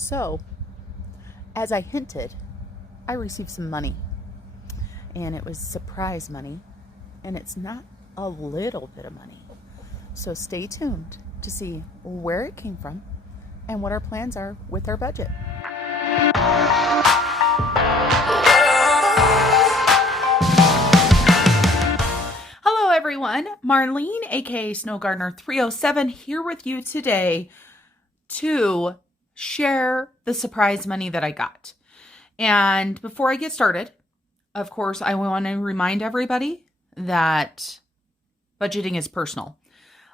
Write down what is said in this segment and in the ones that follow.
So, as I hinted, I received some money, and it was surprise money, and it's not a little bit of money. So stay tuned to see where it came from and what our plans are with our budget. Hello everyone, Marlene, aka Snow Gardener 307, here with you today to share the surprise money that I got. And before I get started, of course, I want to remind everybody that budgeting is personal.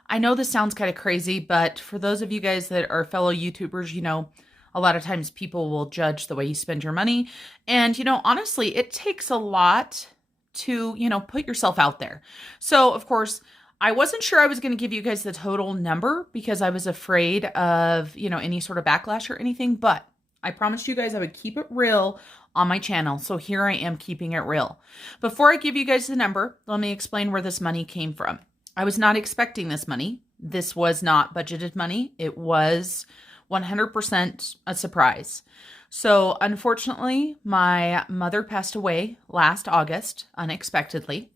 I know this sounds kind of crazy, but for those of you guys that are fellow YouTubers, you know, a lot of times people will judge the way you spend your money. And, you know, honestly, it takes a lot to, you know, put yourself out there. So, of course, I wasn't sure I was going to give you guys the total number because I was afraid of, you know, any sort of backlash or anything, but I promised you guys I would keep it real on my channel. So here I am keeping it real. Before I give you guys the number, let me explain where this money came from. I was not expecting this money. This was not budgeted money. It was 100% a surprise. So unfortunately, my mother passed away last August unexpectedly.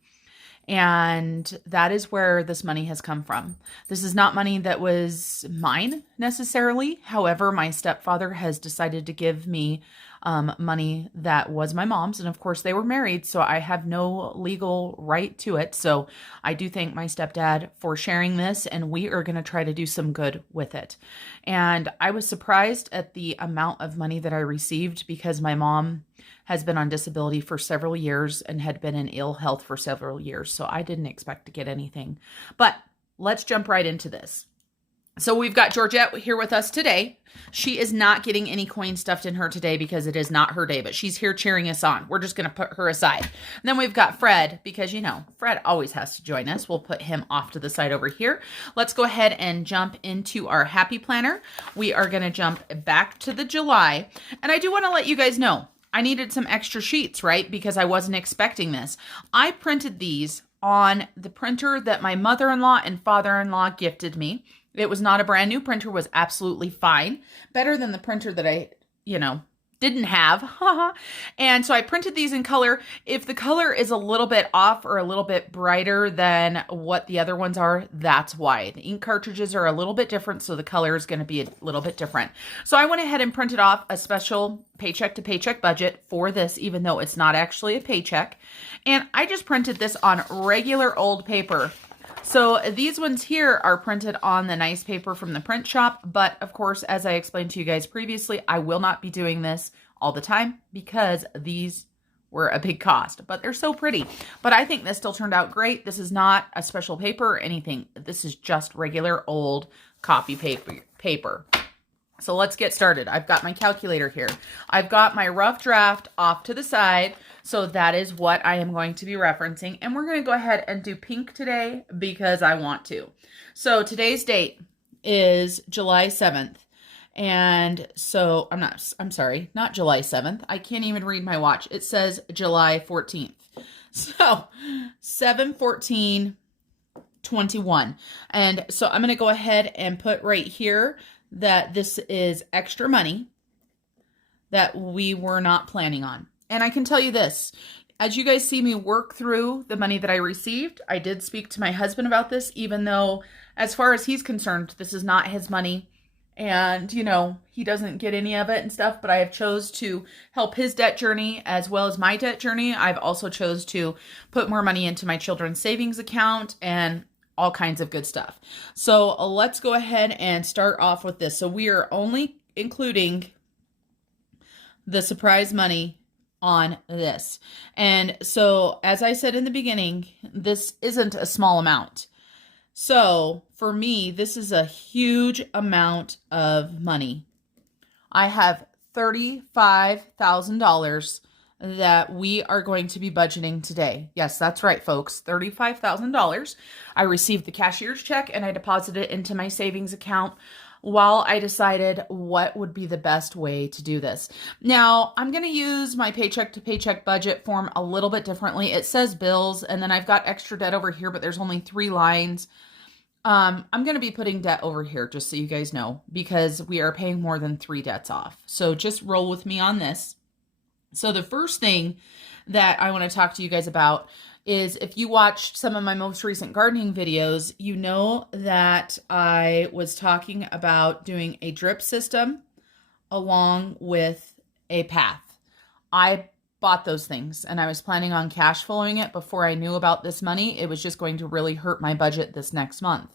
And that is where this money has come from. This is not money that was mine necessarily. However, my stepfather has decided to give me money that was my mom's. And of course, they were married, so I have no legal right to it. So I do thank my stepdad for sharing this, and we are going to try to do some good with it. And I was surprised at the amount of money that I received because my mom has been on disability for several years and had been in ill health for several years. So I didn't expect to get anything. But let's jump right into this. So we've got Georgette here with us today. She is not getting any coin stuffed in her today because it is not her day, but she's here cheering us on. We're just going to put her aside. And then we've got Fred because, you know, Fred always has to join us. We'll put him off to the side over here. Let's go ahead and jump into our happy planner. We are going to jump back to the July. And I do want to let you guys know, I needed some extra sheets, right? Because I wasn't expecting this. I printed these on the printer that my mother-in-law and father-in-law gifted me. It was not a brand new printer, was absolutely fine. Better than the printer that I, you know, didn't have. And so I printed these in color. If the color is a little bit off or a little bit brighter than what the other ones are, that's why. The ink cartridges are a little bit different, so the color is going to be a little bit different. So I went ahead and printed off a special paycheck to paycheck budget for this, even though it's not actually a paycheck. And I just printed this on regular old paper. So these ones here are printed on the nice paper from the print shop. But of course, as I explained to you guys previously, I will not be doing this all the time because these were a big cost, but they're so pretty. But I think this still turned out great. This is not a special paper or anything. This is just regular old copy paper. So let's get started. I've got my calculator here. I've got my rough draft off to the side. So that is what I am going to be referencing. And we're going to go ahead and do pink today because I want to. So today's date is July 7th. And so I'm sorry, not July 7th. I can't even read my watch. It says July 14th. So 7/14/21. And so I'm going to go ahead and put right here that this is extra money that we were not planning on. And I can tell you this, as you guys see me work through the money that I received, I did speak to my husband about this, even though as far as he's concerned, this is not his money. And, you know, he doesn't get any of it and stuff, but I have chose to help his debt journey as well as my debt journey. I've also chose to put more money into my children's savings account and all kinds of good stuff. So let's go ahead and start off with this. So we are only including the surprise money on this. And so, as I said in the beginning, this isn't a small amount. So for me, this is a huge amount of money. I have $35,000 that we are going to be budgeting today. Yes, that's right, folks. $35,000. I received the cashier's check and I deposited it into my savings account while I decided what would be the best way to do this. Now, I'm going to use my paycheck to paycheck budget form a little bit differently. It says bills, and then I've got extra debt over here, but there's only 3 lines. I'm going to be putting debt over here just so you guys know, because we are paying more than 3 debts off. So just roll with me on this. So the first thing that I want to talk to you guys about is, if you watched some of my most recent gardening videos, you know that I was talking about doing a drip system along with a path. I bought those things and I was planning on cash flowing it before I knew about this money. It was just going to really hurt my budget this next month.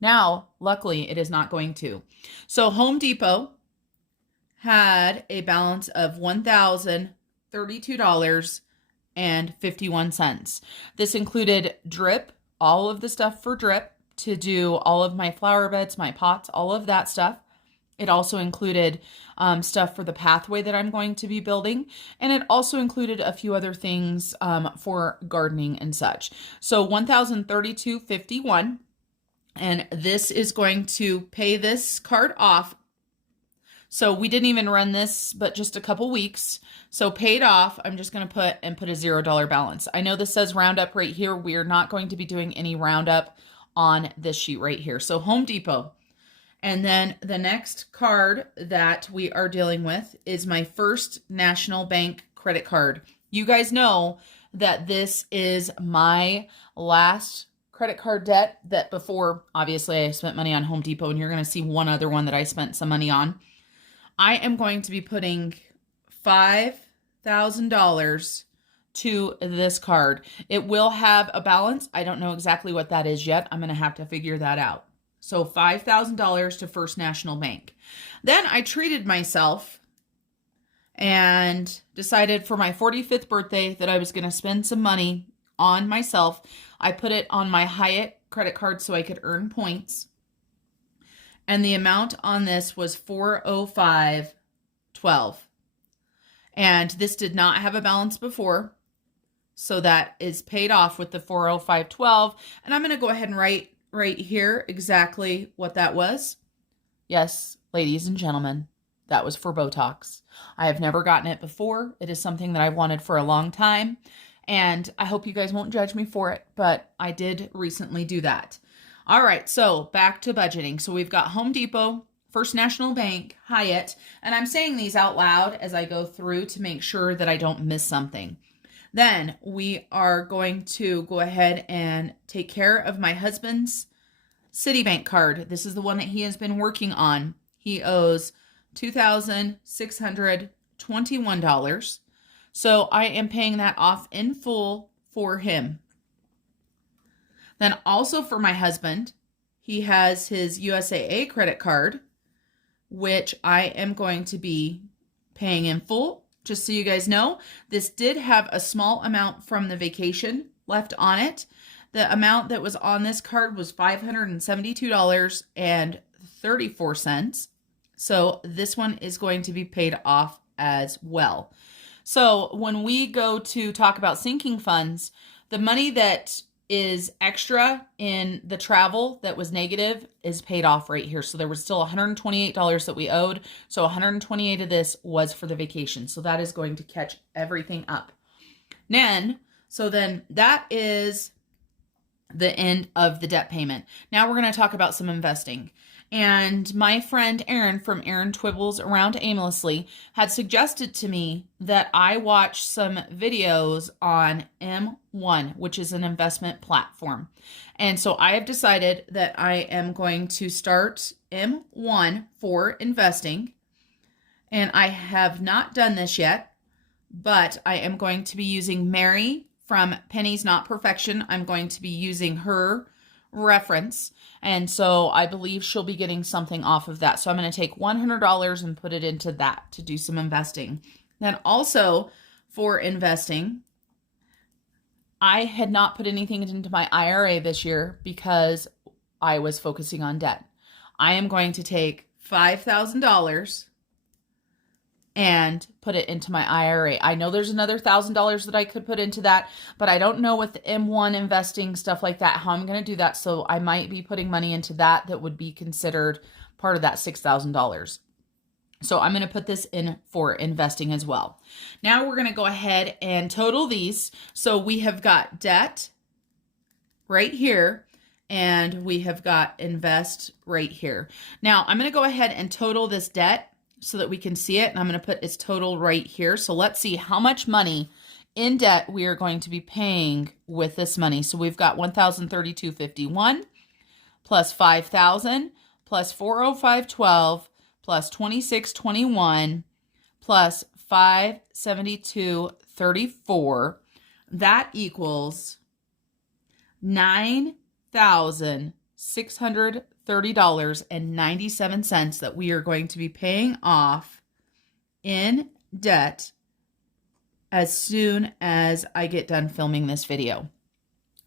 Now, luckily, it is not going to. So Home Depot had a balance of $1,032.51. This included drip, all of the stuff for drip to do all of my flower beds, my pots, all of that stuff. It also included stuff for the pathway that I'm going to be building. And it also included a few other things for gardening and such. So $1,032.51. And this is going to pay this card off. So we didn't even run this, but just a couple weeks. So paid off, I'm just going to put a $0 balance. I know this says roundup right here. We're not going to be doing any roundup on this sheet right here. So Home Depot. And then the next card that we are dealing with is my First National Bank credit card. You guys know that this is my last credit card debt that before, obviously, I spent money on Home Depot, and you're going to see one other one that I spent some money on. I am going to be putting $5,000 to this card. It will have a balance. I don't know exactly what that is yet. I'm going to have to figure that out. So $5,000 to First National Bank. Then I treated myself and decided for my 45th birthday that I was going to spend some money on myself. I put it on my Hyatt credit card so I could earn points. And the amount on this was $405.12. And this did not have a balance before. So that is paid off with the $405.12. And I'm going to go ahead and write right here exactly what that was. Yes, ladies and gentlemen, that was for Botox. I have never gotten it before. It is something that I've wanted for a long time. And I hope you guys won't judge me for it, but I did recently do that. All right, so back to budgeting. So we've got Home Depot, First National Bank, Hyatt, and I'm saying these out loud as I go through to make sure that I don't miss something. Then we are going to go ahead and take care of my husband's Citibank card. This is the one that he has been working on. He owes $2,621. So I am paying that off in full for him. Then also for my husband, he has his USAA credit card, which I am going to be paying in full. Just so you guys know, this did have a small amount from the vacation left on it. The amount that was on this card was $572.34. So this one is going to be paid off as well. So when we go to talk about sinking funds, the money that is extra in the travel that was negative is paid off right here. So there was still $128 that we owed. So $128 of this was for the vacation. So that is going to catch everything up. Then that is the end of the debt payment. Now we're going to talk about some investing. And my friend Erin from Erin Twibbles Around Aimlessly had suggested to me that I watch some videos on M1, which is an investment platform. And so I have decided that I am going to start M1 for investing. And I have not done this yet, but I am going to be using Mary from Pennies Not Perfection. I'm going to be using her reference. And so I believe she'll be getting something off of that. So I'm going to take $100 and put it into that to do some investing. Then also for investing, I had not put anything into my IRA this year because I was focusing on debt. I am going to take $5,000 and put it into my IRA. I know there's another $1,000 that I could put into that, but I don't know with the M1 investing, stuff like that, how I'm going to do that. So I might be putting money into that would be considered part of that $6,000. So I'm going to put this in for investing as well. Now we're going to go ahead and total these. So we have got debt right here, and we have got invest right here. Now I'm going to go ahead and total this debt so that we can see it. And I'm going to put its total right here. So let's see how much money in debt we are going to be paying with this money. So we've got $1,032.51 plus $5,000 plus $405.12 plus $26.21 plus $572.34. That equals $9,630.97 that we are going to be paying off in debt as soon as I get done filming this video.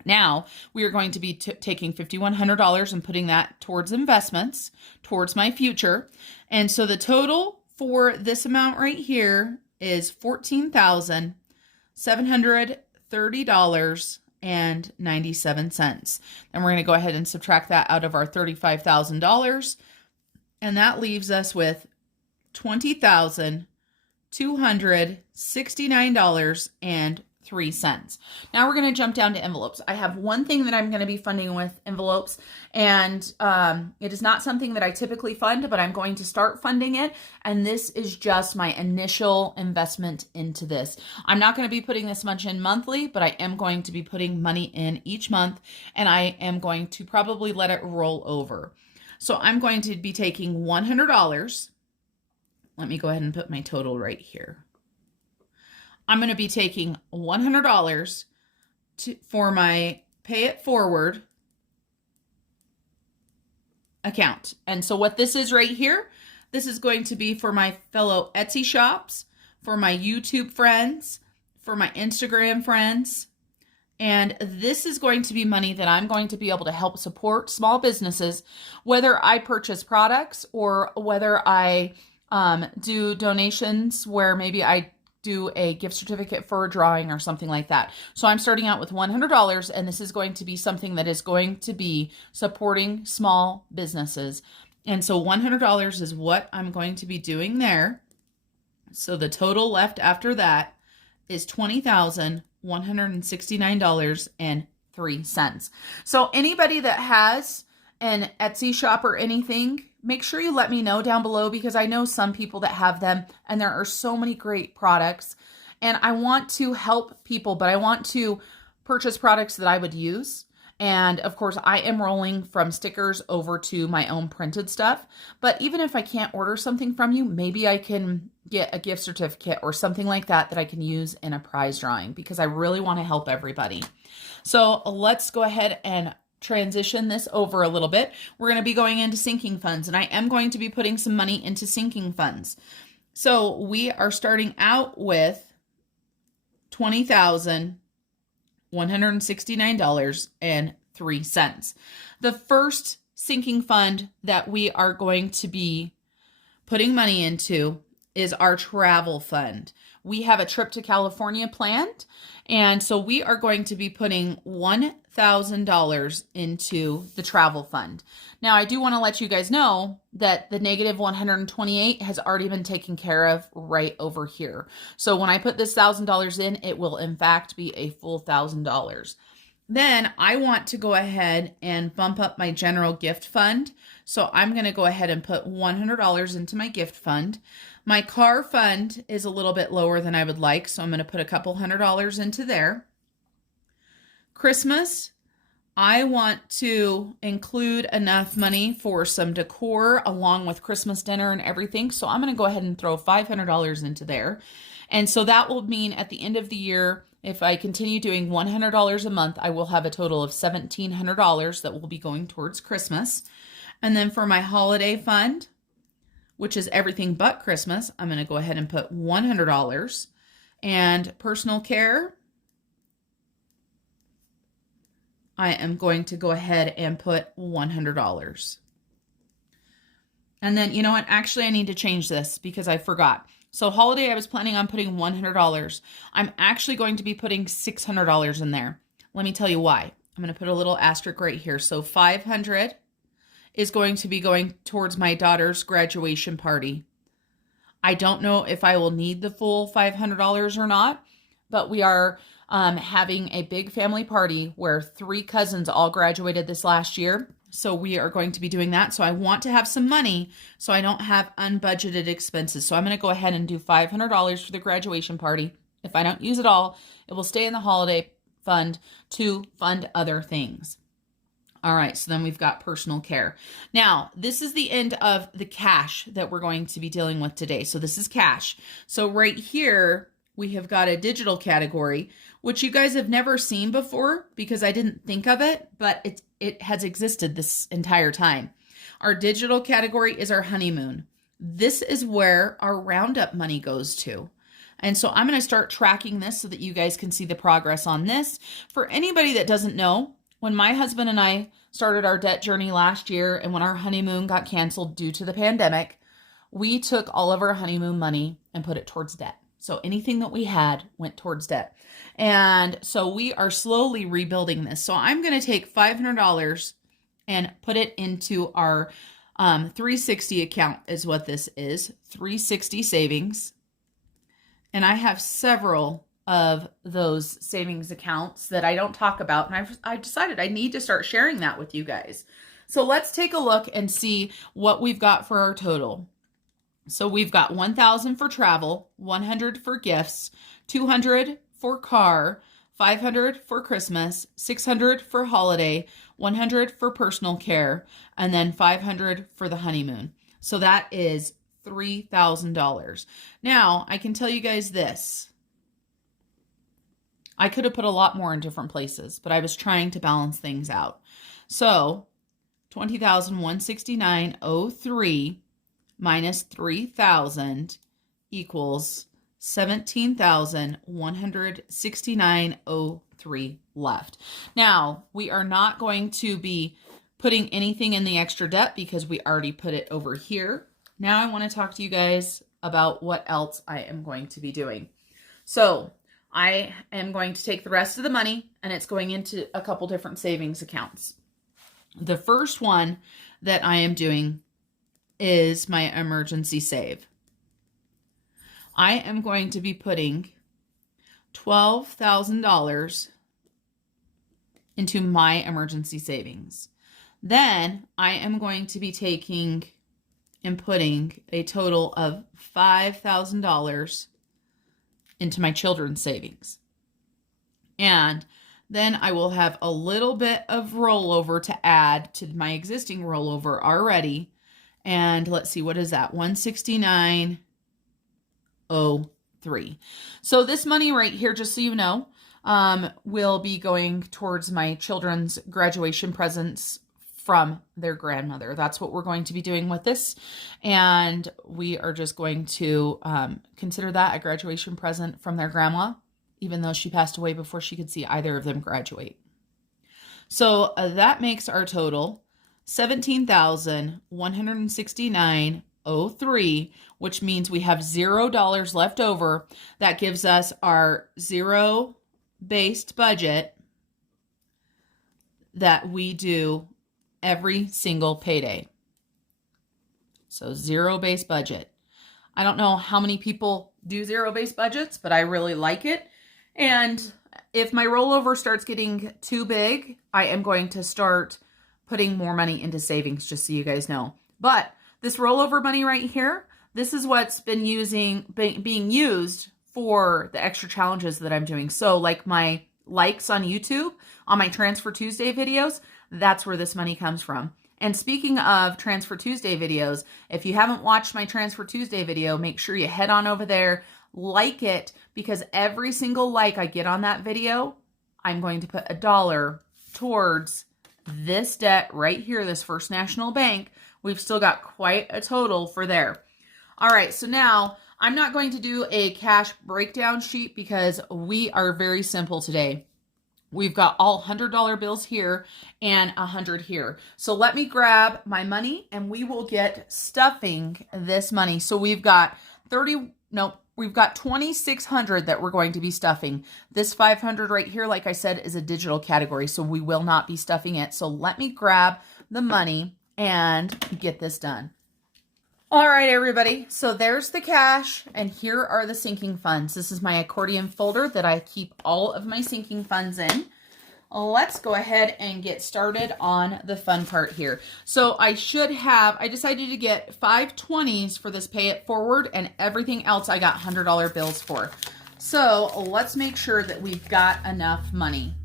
Now, we are going to be taking $5,100 and putting that towards investments, towards my future. And so the total for this amount right here is $14,730.97. And we're going to go ahead and subtract that out of our $35,000. And that leaves us with $20,269.03. Now we're going to jump down to envelopes. I have one thing that I'm going to be funding with envelopes, and it is not something that I typically fund, but I'm going to start funding it. And this is just my initial investment into this. I'm not going to be putting this much in monthly, but I am going to be putting money in each month, and I am going to probably let it roll over. So I'm going to be taking $100. Let me go ahead and put my total right here. I'm going to be taking $100 for my Pay It Forward account. And so what this is right here, this is going to be for my fellow Etsy shops, for my YouTube friends, for my Instagram friends. And this is going to be money that I'm going to be able to help support small businesses, whether I purchase products or whether I do donations where maybe I do a gift certificate for a drawing or something like that. So I'm starting out with $100, and this is going to be something that is going to be supporting small businesses. And so $100 is what I'm going to be doing there. So the total left after that is $20,169.03. So anybody that has an Etsy shop or anything, make sure you let me know down below, because I know some people that have them and there are so many great products, and I want to help people, but I want to purchase products that I would use. And of course I am rolling from stickers over to my own printed stuff. But even if I can't order something from you, maybe I can get a gift certificate or something like that that I can use in a prize drawing, because I really want to help everybody. So let's go ahead and transition this over a little bit. We're going to be going into sinking funds, and I am going to be putting some money into sinking funds. So we are starting out with $20,169.03. The first sinking fund that we are going to be putting money into is our travel fund. We have a trip to California planned, and so we are going to be putting $1,000 into the travel fund. Now, I do want to let you guys know that the negative 128 has already been taken care of right over here. So when I put this $1,000 in, it will in fact be a full $1,000. Then I want to go ahead and bump up my general gift fund. So I'm going to go ahead and put $100 into my gift fund. My car fund is a little bit lower than I would like, so I'm going to put a couple $100 into there. Christmas, I want to include enough money for some decor along with Christmas dinner and everything, so I'm going to go ahead and throw $500 into there. And so that will mean at the end of the year, if I continue doing $100 a month, I will have a total of $1,700 that will be going towards Christmas. And then for my holiday fund, which is everything but Christmas, I'm going to go ahead and put $100. And personal care, I am going to go ahead and put $100. And then, you know what? Actually, I need to change this because I forgot. So holiday, I was planning on putting $100. I'm actually going to be putting $600 in there. Let me tell you why. I'm going to put a little asterisk right here. So $500 is going to be going towards my daughter's graduation party. I don't know if I will need the full $500 or not, but we are having a big family party where 3 cousins all graduated this last year. So we are going to be doing that. So I want to have some money so I don't have unbudgeted expenses. So I'm going to go ahead and do $500 for the graduation party. If I don't use it all, it will stay in the holiday fund to fund other things. All right, so then we've got personal care. Now, this is the end of the cash that we're going to be dealing with today. So this is cash. So right here, we have got a digital category, which you guys have never seen before because I didn't think of it, but it has existed this entire time. Our digital category is our honeymoon. This is where our roundup money goes to. And so I'm going to start tracking this so that you guys can see the progress on this. For anybody that doesn't know, when my husband and I started our debt journey last year and when our honeymoon got canceled due to the pandemic, we took all of our honeymoon money and put it towards debt. So anything that we had went towards debt. And so we are slowly rebuilding this. So I'm going to take $500 and put it into our 360 account is what this is, 360 savings. And I have several of those savings accounts that I don't talk about. And I decided I need to start sharing that with you guys. So let's take a look and see what we've got for our total. So we've got $1,000 for travel, $100 for gifts, $200 for car, $500 for Christmas, $600 for holiday, $100 for personal care, and then $500 for the honeymoon. So that is $3,000. Now, I can tell you guys this. I could have put a lot more in different places, but I was trying to balance things out. So, $20,169.03 minus $3,000 equals $17,169.03 left. Now, we are not going to be putting anything in the extra debt because we already put it over here. Now I want to talk to you guys about what else I am going to be doing. So I am going to take the rest of the money and it's going into a couple different savings accounts. The first one that I am doing is my emergency save. I am going to be putting $12,000 into my emergency savings. Then I am going to be taking and putting a total of $5,000 into my children's savings. And then I will have a little bit of rollover to add to my existing rollover already. And let's see, what is that? $169.03. So this money right here, just so you know, will be going towards my children's graduation presents from their grandmother. That's what we're going to be doing with this. And we are just going to consider that a graduation present from their grandma, even though she passed away before she could see either of them graduate. So that makes our total $17,169.03, which means we have $0 left over. That gives us our zero-based budget that we do every single payday. So zero-based budget. I don't know how many people do zero-based budgets, but I really like it. And if my rollover starts getting too big, I am going to start putting more money into savings, just so you guys know. But this rollover money right here, this is what's been being used for the extra challenges that I'm doing. So like my likes on YouTube, on my Transfer Tuesday videos, that's where this money comes from. And speaking of Transfer Tuesday videos, if you haven't watched my Transfer Tuesday video, make sure you head on over there, like it, because every single like I get on that video, I'm going to put $1 towards this debt right here, this First National Bank. We've still got quite a total for there. All right, so now I'm not going to do a cash breakdown sheet because we are very simple today. We've got all $100 bills here and 100 here. So let me grab my money and we will get stuffing this money. So we've got we've got 2,600 that we're going to be stuffing. This 500 right here, like I said, is a digital category, so we will not be stuffing it. So let me grab the money and get this done. All right, everybody. So there's the cash, and here are the sinking funds. This is my accordion folder that I keep all of my sinking funds in. Let's go ahead and get started on the fun part here. So I decided to get 5 20s for this pay it forward, and everything else I got $100 bills for. So let's make sure that we've got enough money.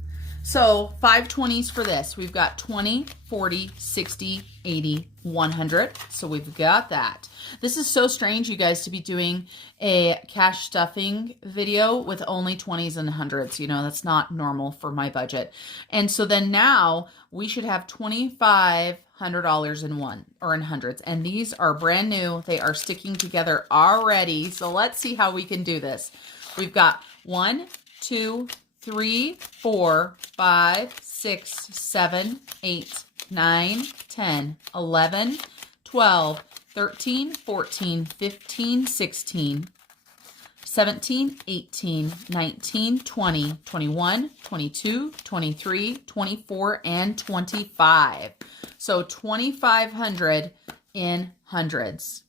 So 5 20s for this. We've got 20, 40, 60, 80, 100. So we've got that. This is so strange, you guys, to be doing a cash stuffing video with only 20s and 100s. You know, that's not normal for my budget. And so then now we should have $2,500 in hundreds. And these are brand new. They are sticking together already. So let's see how we can do this. We've got 1, 2, 3, 4, 5, 6, 7, 8, 9, 10, 11, 12, 13, 14, 15, 16, 17, 18, 19, 20, 21, 22, 23, 24, and 25. So 2,500 in hundreds.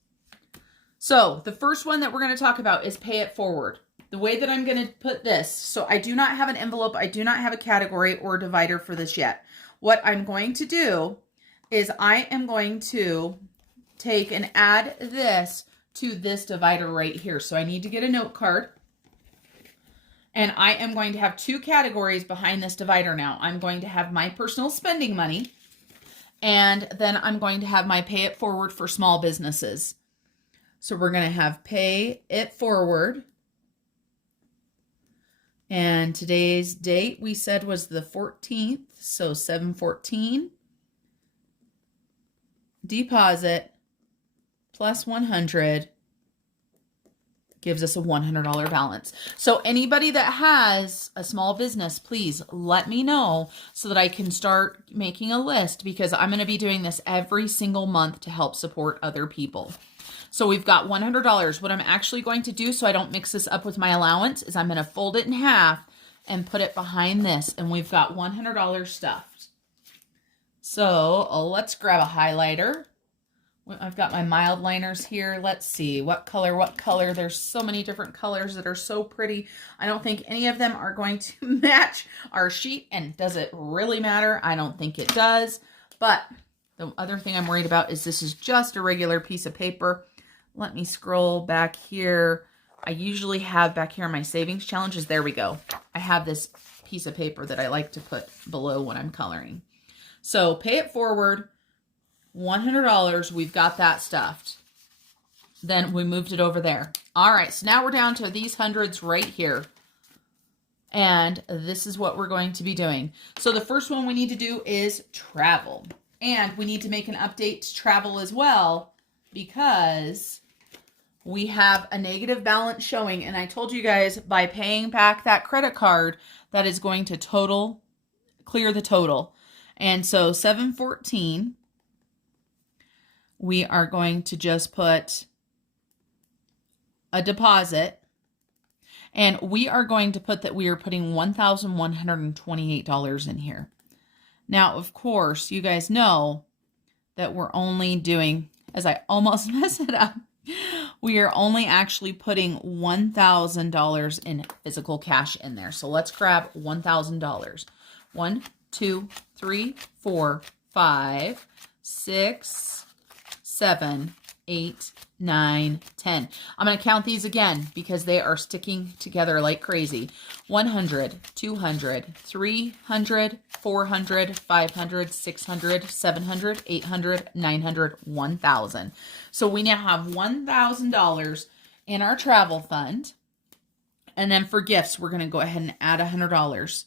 So the first one that we're going to talk about is pay it forward. The way that I'm going to put this, so I do not have an envelope, I do not have a category or divider for this yet. What I'm going to do is I am going to take and add this to this divider right here. So I need to get a note card. And I am going to have 2 categories behind this divider now. I'm going to have my personal spending money, and then I'm going to have my pay it forward for small businesses. So we're going to have pay it forward. And today's date we said was the 14th, so 7/14. Deposit plus 100 gives us a $100 balance. So anybody that has a small business, please let me know so that I can start making a list, because I'm going to be doing this every single month to help support other people. So we've got $100. What I'm actually going to do, so I don't mix this up with my allowance, is I'm going to fold it in half and put it behind this. And we've got $100 stuffed. So let's grab a highlighter. I've got my mild liners here. Let's see, what color? There's so many different colors that are so pretty. I don't think any of them are going to match our sheet. And does it really matter? I don't think it does. But the other thing I'm worried about is this is just a regular piece of paper. Let me scroll back here. I usually have back here my savings challenges. There we go. I have this piece of paper that I like to put below when I'm coloring. So pay it forward, $100. We've got that stuffed. Then we moved it over there. All right, so now we're down to these hundreds right here. And this is what we're going to be doing. So the first one we need to do is travel. And we need to make an update to travel as well, because we have a negative balance showing. And I told you guys, by paying back that credit card, that is going to clear the total. And so 7/14, we are going to just put a deposit. And we are going to put that we are putting $1,128 in here. Now, of course, you guys know that we're only doing, as I almost mess it up, we are only actually putting $1,000 in physical cash in there. So let's grab $1,000. 1, 2, 3, 4, 5, 6, 7, 8, 9, 10. I'm going to count these again because they are sticking together like crazy. 100, 200, 300, 400, 500, 600, 700, 800, 900, 1,000. So we now have $1,000 in our travel fund. And then for gifts, we're going to go ahead and add $100.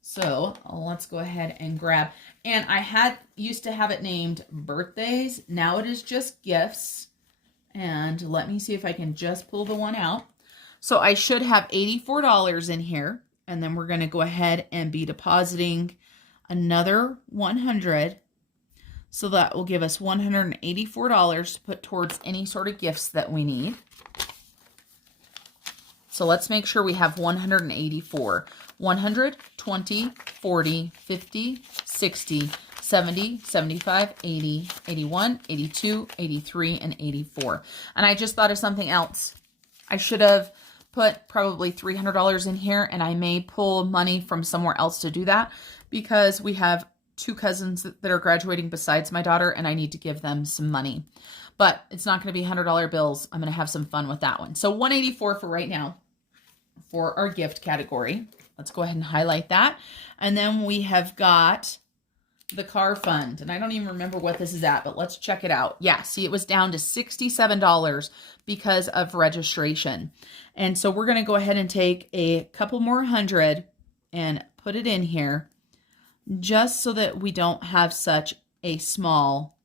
So let's go ahead and grab, and I used to have it named birthdays. Now it is just gifts. And let me see if I can just pull the one out. So I should have $84 in here. And then we're going to go ahead and be depositing another $100. So that will give us $184 to put towards any sort of gifts that we need. So let's make sure we have 184. 100, 20, 40, 50, 60, 70, 75, 80, 81, 82, 83, and 84. And I just thought of something else. I should have put probably $300 in here, and I may pull money from somewhere else to do that because we have 2 cousins that are graduating besides my daughter, and I need to give them some money. But it's not going to be $100 bills. I'm going to have some fun with that one. So $184 for right now for our gift category. Let's go ahead and highlight that. And then we have got the car fund. And I don't even remember what this is at, but let's check it out. Yeah, see, it was down to $67 because of registration. And so we're going to go ahead and take a couple more hundred and put it in here just so that we don't have such a small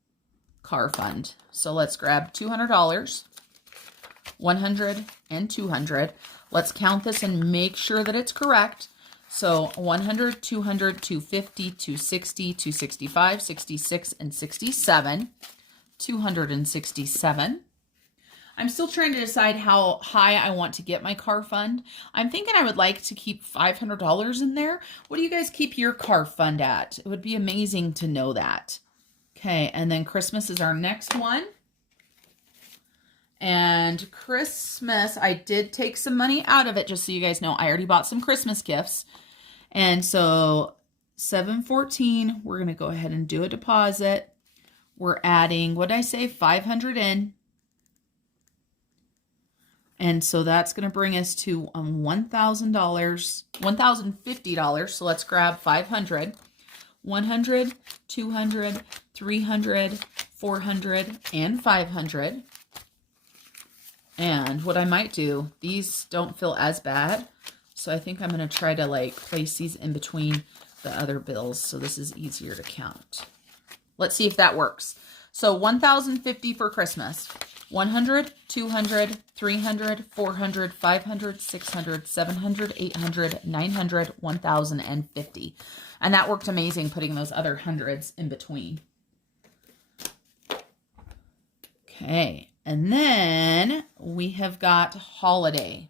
car fund. So let's grab $200, 100, and 200. Let's count this and make sure that it's correct. So 100, 200, 250, 260, 265, 66, and 67. 267. I'm still trying to decide how high I want to get my car fund. I'm thinking I would like to keep $500 in there. What do you guys keep your car fund at? It would be amazing to know that. Okay, and then Christmas is our next one. And Christmas, I did take some money out of it, just so you guys know. I already bought some Christmas gifts. And so $714, we're going to go ahead and do a deposit. We're adding, what did I say, 500 in. And so that's going to bring us to $1,000, $1,050. So let's grab 500, 100, 200, 300, 400, and 500. And what I might do, these don't feel as bad. So I think I'm going to try to like place these in between the other bills. So this is easier to count. Let's see if that works. So $1,050 for Christmas. 100, 200, 300, 400, 500, 600, 700, 800, 900, 1,050. And that worked amazing putting those other hundreds in between. Okay. And then we have got holiday.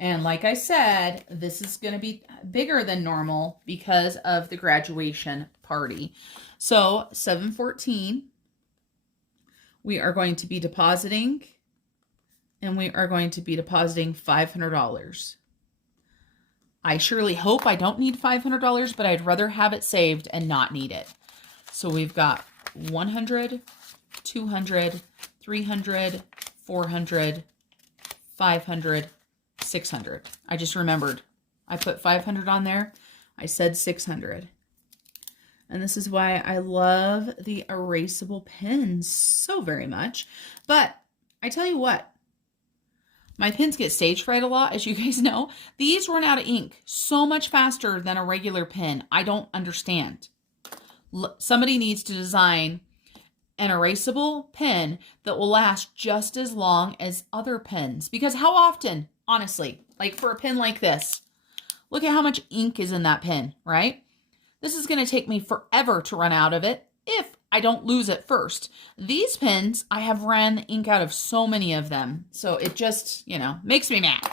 And like I said, this is going to be bigger than normal because of the graduation party. So $714, we are going to be depositing, and we are going to be depositing $500. I surely hope I don't need $500, but I'd rather have it saved and not need it. So we've got 100, 200, 300, 400, 500, 600. I just remembered. I put 500 on there. I said 600. And this is why I love the erasable pens so very much. But I tell you what, my pens get stage fright a lot, as you guys know. These run out of ink so much faster than a regular pen. I don't understand. Somebody needs to design an erasable pen that will last just as long as other pens. Because how often, honestly, like for a pen like this, look at how much ink is in that pen, right? This is going to take me forever to run out of it if I don't lose it first. These pens, I have ran the ink out of so many of them. So it just, makes me mad.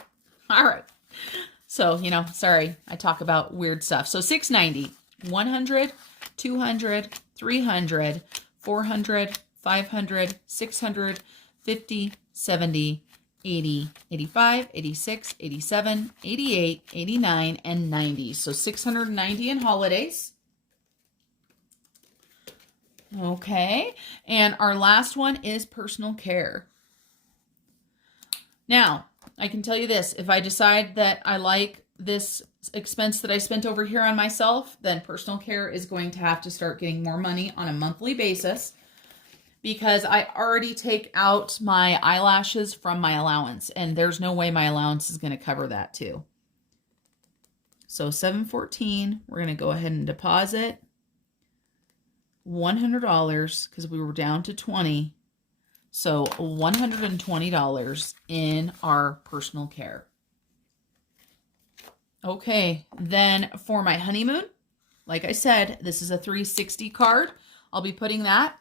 All right. So, sorry, I talk about weird stuff. So $690, 100, 200, 300, 400, 500, 600, 50, 70, 80, 85, 86, 87, 88, 89, and 90. So 690 in holidays. Okay. And our last one is personal care. Now, I can tell you this. If I decide that I like this expense that I spent over here on myself, then personal care is going to have to start getting more money on a monthly basis, because I already take out my eyelashes from my allowance, and there's no way my allowance is going to cover that too. So $714, we're going to go ahead and deposit $100 because we were down to $20. So $120 in our personal care. Okay, then for my honeymoon, like I said, this is a 360 card. I'll be putting that.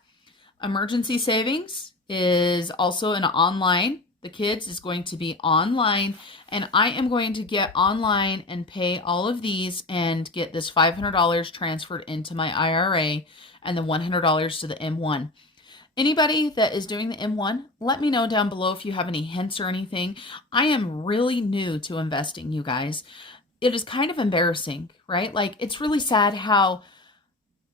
Emergency savings is also an online the kids is going to be online, and I am going to get online and pay all of these and get this $500 transferred into my IRA and the $100 to the M1. Anybody that is doing the M1, let me know down below if you have any hints or anything. I am really new to investing, you guys. It is kind of embarrassing, right? Like, it's really sad how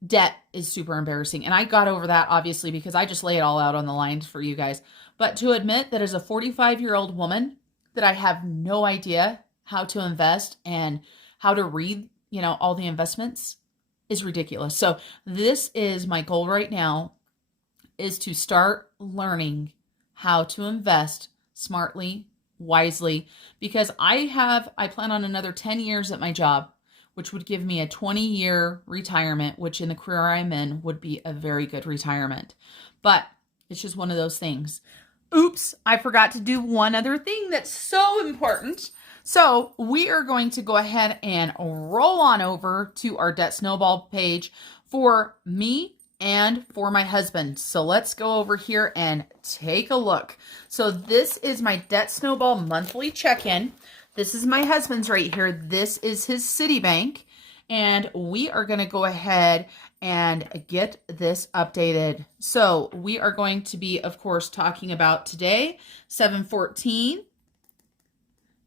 debt is super embarrassing. And I got over that, obviously, because I just lay it all out on the line for you guys. But to admit that as a 45-year-old woman, that I have no idea how to invest and how to read, all the investments is ridiculous. So this is my goal right now, is to start learning how to invest smartly, wisely, because I plan on another 10 years at my job, which would give me a 20-year retirement, which in the career I'm in would be a very good retirement. But it's just one of those things. Oops, I forgot to do one other thing that's so important. So we are going to go ahead and roll on over to our Debt Snowball page for me and for my husband. So let's go over here and take a look. So this is my Debt Snowball monthly check-in. This is my husband's right here. This is his Citibank. And we are going to go ahead and get this updated. So we are going to be, of course, talking about today, 7/14.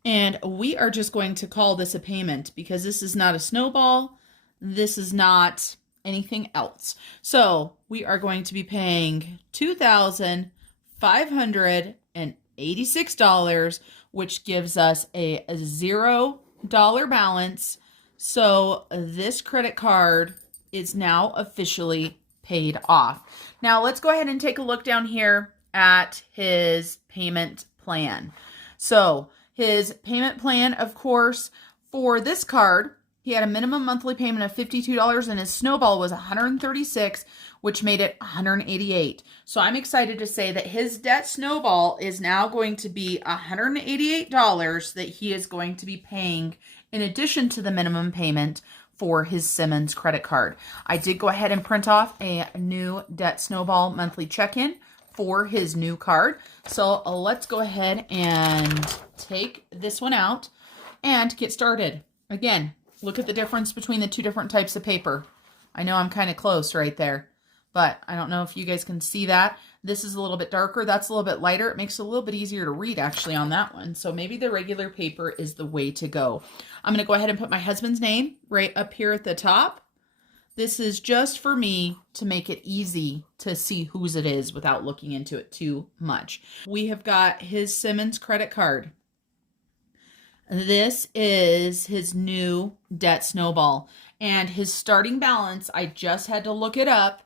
And we are just going to call this a payment because this is not a snowball. This is not anything else. So we are going to be paying $2,586, which gives us a $0 balance. So this credit card is now officially paid off. Now let's go ahead and take a look down here at his payment plan. So his payment plan, of course, for this card, he had a minimum monthly payment of $52 and his snowball was $136, which made it $188. So I'm excited to say that his debt snowball is now going to be $188 that he is going to be paying in addition to the minimum payment for his Simmons credit card. I did go ahead and print off a new Debt Snowball monthly check-in for his new card. So let's go ahead and take this one out and get started. Again, look at the difference between the two different types of paper. I know I'm kind of close right there, but I don't know if you guys can see that. This is a little bit darker. That's a little bit lighter. It makes it a little bit easier to read actually on that one. So maybe the regular paper is the way to go. I'm going to go ahead and put my husband's name right up here at the top. This is just for me to make it easy to see whose it is without looking into it too much. We have got his Simmons credit card. This is his new Debt Snowball. And his starting balance, I just had to look it up,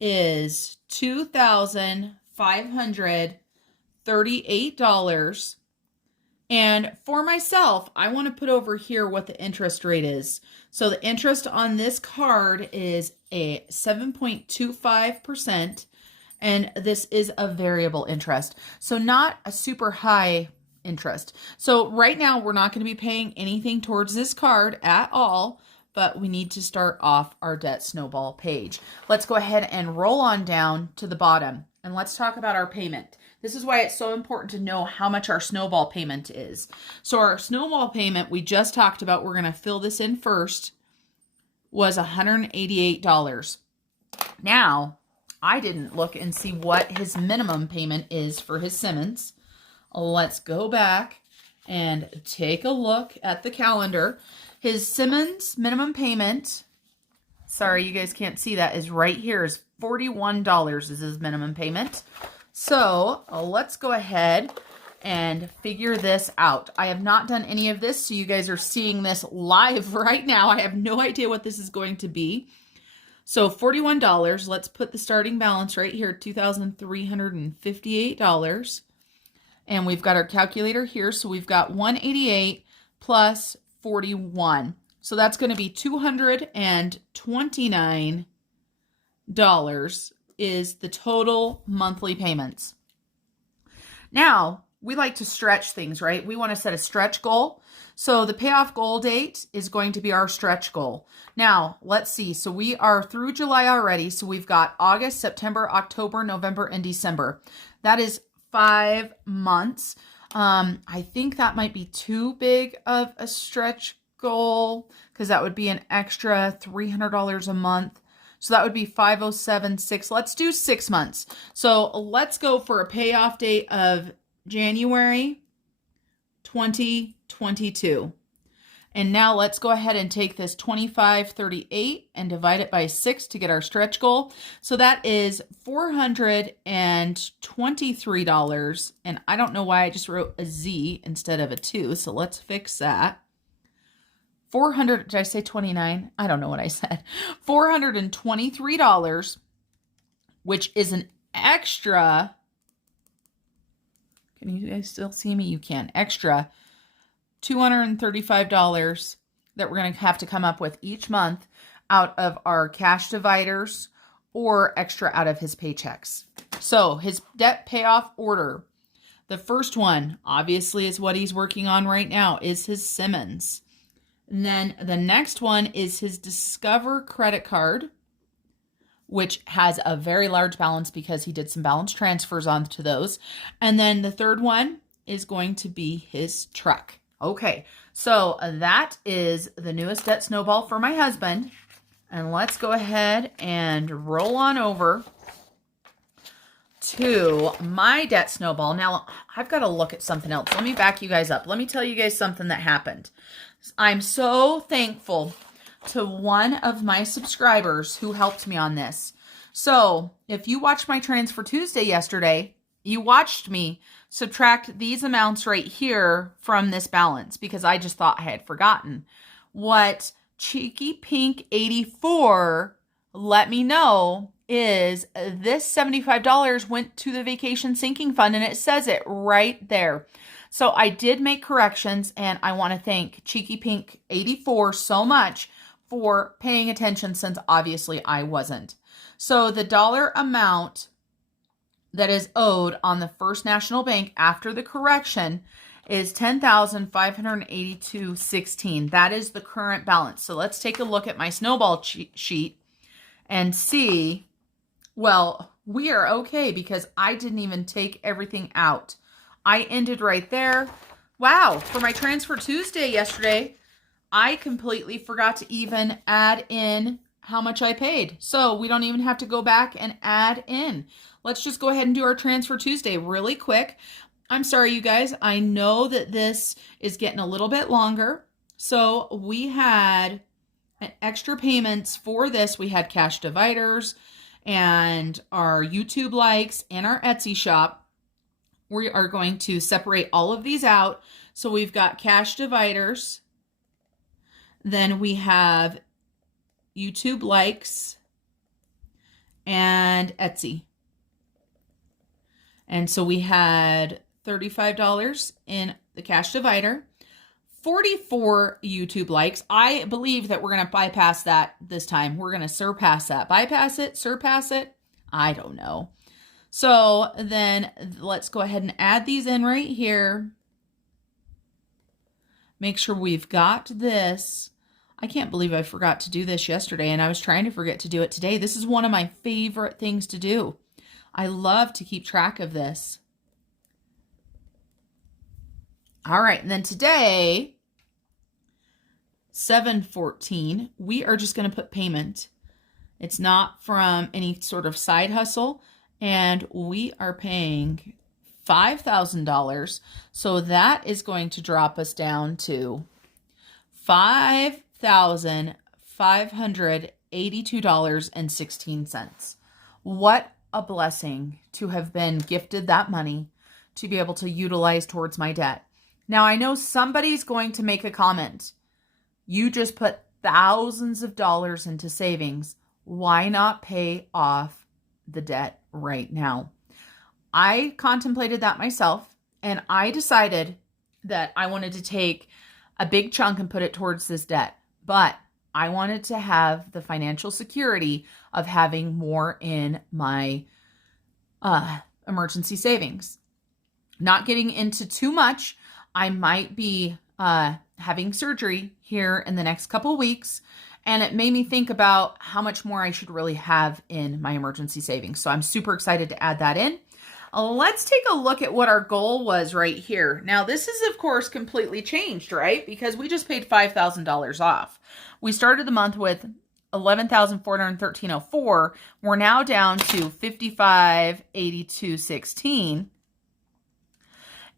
is $2,538. And for myself, I want to put over here what the interest rate is. So the interest on this card is a 7.25%. And this is a variable interest. So not a super high interest. So right now we're not going to be paying anything towards this card at all, but we need to start off our Debt Snowball page. Let's go ahead and roll on down to the bottom and let's talk about our payment. This is why it's so important to know how much our snowball payment is. So our snowball payment we just talked about, we're going to fill this in first, was $188. Now, I didn't look and see what his minimum payment is for his Simmons. Let's go back and take a look at the calendar. His Simmons minimum payment, sorry, you guys can't see that, is right here, is $41 is his minimum payment. So let's go ahead and figure this out. I have not done any of this, so you guys are seeing this live right now. I have no idea what this is going to be. So $41, let's put the starting balance right here, $2,358. And we've got our calculator here. So we've got 188 plus 41. So that's going to be $229 is the total monthly payments. Now, we like to stretch things, right? We want to set a stretch goal. So the payoff goal date is going to be our stretch goal. Now, let's see. So we are through July already. So we've got August, September, October, November, and December. That is 5 months. I think that might be too big of a stretch goal because that would be an extra $300 a month. So that would be 507.6. Let's do 6 months. So let's go for a payoff date of January 2022. And now let's go ahead and take this 2538 and divide it by 6 to get our stretch goal. So that is $423. And I don't know why I just wrote a Z instead of a 2. So let's fix that. 400, did I say 29? I don't know what I said. $423, which is an extra, can you guys still see me? You can. Extra $235 that we're going to have to come up with each month out of our cash dividers or extra out of his paychecks. So his debt payoff order, the first one obviously is what he's working on right now, is his Simmons. And then the next one is his Discover credit card, which has a very large balance because he did some balance transfers onto those. And then the third one is going to be his truck. Okay, so that is the newest debt snowball for my husband. And let's go ahead and roll on over to my debt snowball. Now, I've got to look at something else. Let me back you guys up. Let me tell you guys something that happened. I'm so thankful to one of my subscribers who helped me on this. So if you watched my Transfer Tuesday yesterday, you watched me subtract these amounts right here from this balance because I just thought I had forgotten. What Cheeky Pink 84 let me know is this $75 went to the vacation sinking fund, and it says it right there. So I did make corrections, and I want to thank Cheeky Pink 84 so much for paying attention since obviously I wasn't. So the dollar amount that is owed on the First National Bank after the correction is $10,582.16. That is the current balance. So let's take a look at my snowball sheet and see. Well, we are okay because I didn't even take everything out. I ended right there. Wow, for my Transfer Tuesday yesterday, I completely forgot to even add in how much I paid. So we don't even have to go back and add in. Let's just go ahead and do our Transfer Tuesday really quick. I'm sorry, you guys. I know that this is getting a little bit longer. So we had extra payments for this. We had cash dividers and our YouTube likes and our Etsy shop. We are going to separate all of these out. So we've got cash dividers. Then we have YouTube likes and Etsy. And so we had $35 in the cash divider, 44 YouTube likes. I believe that we're going to bypass that this time. We're going to surpass that. Bypass it, surpass it. I don't know. So then let's go ahead and add these in right here. Make sure we've got this. I can't believe I forgot to do this yesterday, and I was trying to forget to do it today. This is one of my favorite things to do. I love to keep track of this. All right, and then today, 7/14, we are just going to put payment. It's not from any sort of side hustle, and we are paying $5,000. So that is going to drop us down to $5,582.16. What a blessing to have been gifted that money to be able to utilize towards my debt. Now, I know somebody's going to make a comment. You just put thousands of dollars into savings. Why not pay off the debt right now? I contemplated that myself, and I decided that I wanted to take a big chunk and put it towards this debt. But I wanted to have the financial security of having more in my emergency savings. Not getting into too much. I might be having surgery here in the next couple weeks, and it made me think about how much more I should really have in my emergency savings. So I'm super excited to add that in. Let's take a look at what our goal was right here. Now, this is, of course, completely changed, right? Because we just paid $5,000 off. We started the month with $11,413.04. We're now down to $55,82.16.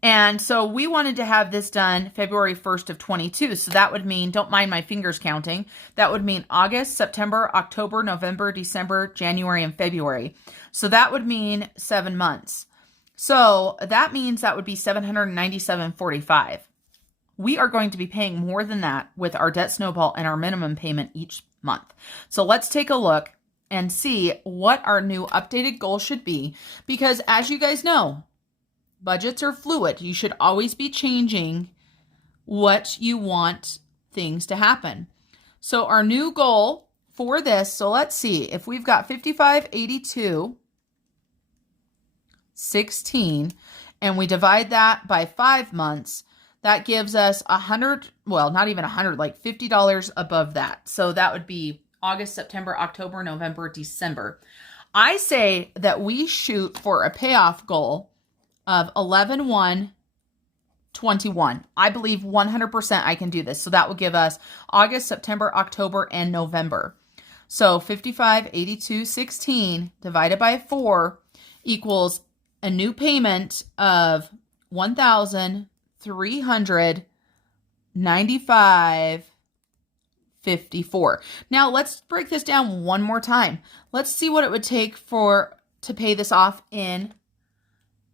And so we wanted to have this done February 1st of 22. So that would mean, don't mind my fingers counting, that would mean August, September, October, November, December, January, and February. So that would mean 7 months. So that means that would be $797.45. We are going to be paying more than that with our debt snowball and our minimum payment each month. So let's take a look and see what our new updated goal should be. Because as you guys know, budgets are fluid. You should always be changing what you want things to happen. So our new goal for this, so let's see, if we've got 55,82.16 and we divide that by 5 months, that gives us 100, well, not even 100, like $50 above that. So that would be August, September, October, November, December. I say that we shoot for a payoff goal of 11/1/21. I believe 100% I can do this. So that will give us August, September, October, and November. So 55,82.16 divided by 4 equals a new payment of $1,395.54. Now let's break this down one more time. Let's see what it would take to pay this off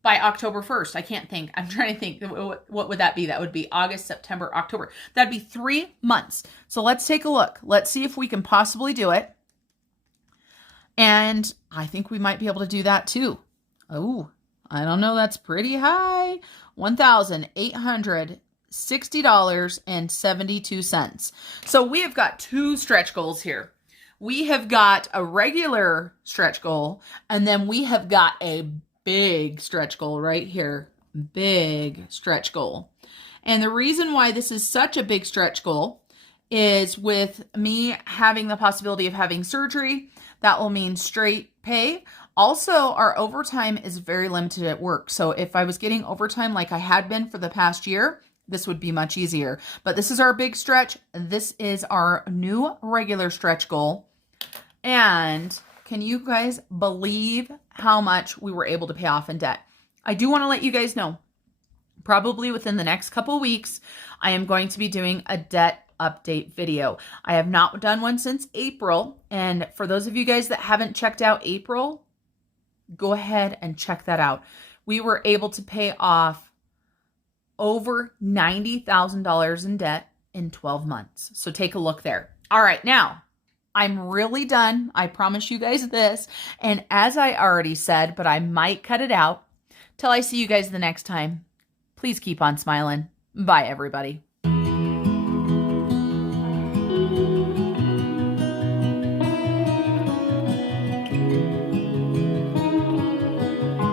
by October 1st. I can't think. I'm trying to think. What would that be? That would be August, September, October. That'd be 3 months. So let's take a look. Let's see if we can possibly do it. And I think we might be able to do that too. Oh, I don't know. That's pretty high. $1,860.72. So we have got 2 stretch goals here. We have got a regular stretch goal, and then we have got a big stretch goal right here. Big stretch goal. And the reason why this is such a big stretch goal is with me having the possibility of having surgery, that will mean straight pay. Also, our overtime is very limited at work. So if I was getting overtime like I had been for the past year, this would be much easier. But this is our big stretch. This is our new regular stretch goal. And can you guys believe how much we were able to pay off in debt? I do want to let you guys know, probably within the next couple weeks, I am going to be doing a debt update video. I have not done one since April. And for those of you guys that haven't checked out April, go ahead and check that out. We were able to pay off over $90,000 in debt in 12 months. So take a look there. All right, now I'm really done. I promise you guys this. And as I already said, but I might cut it out till I see you guys the next time. Please keep on smiling. Bye, everybody.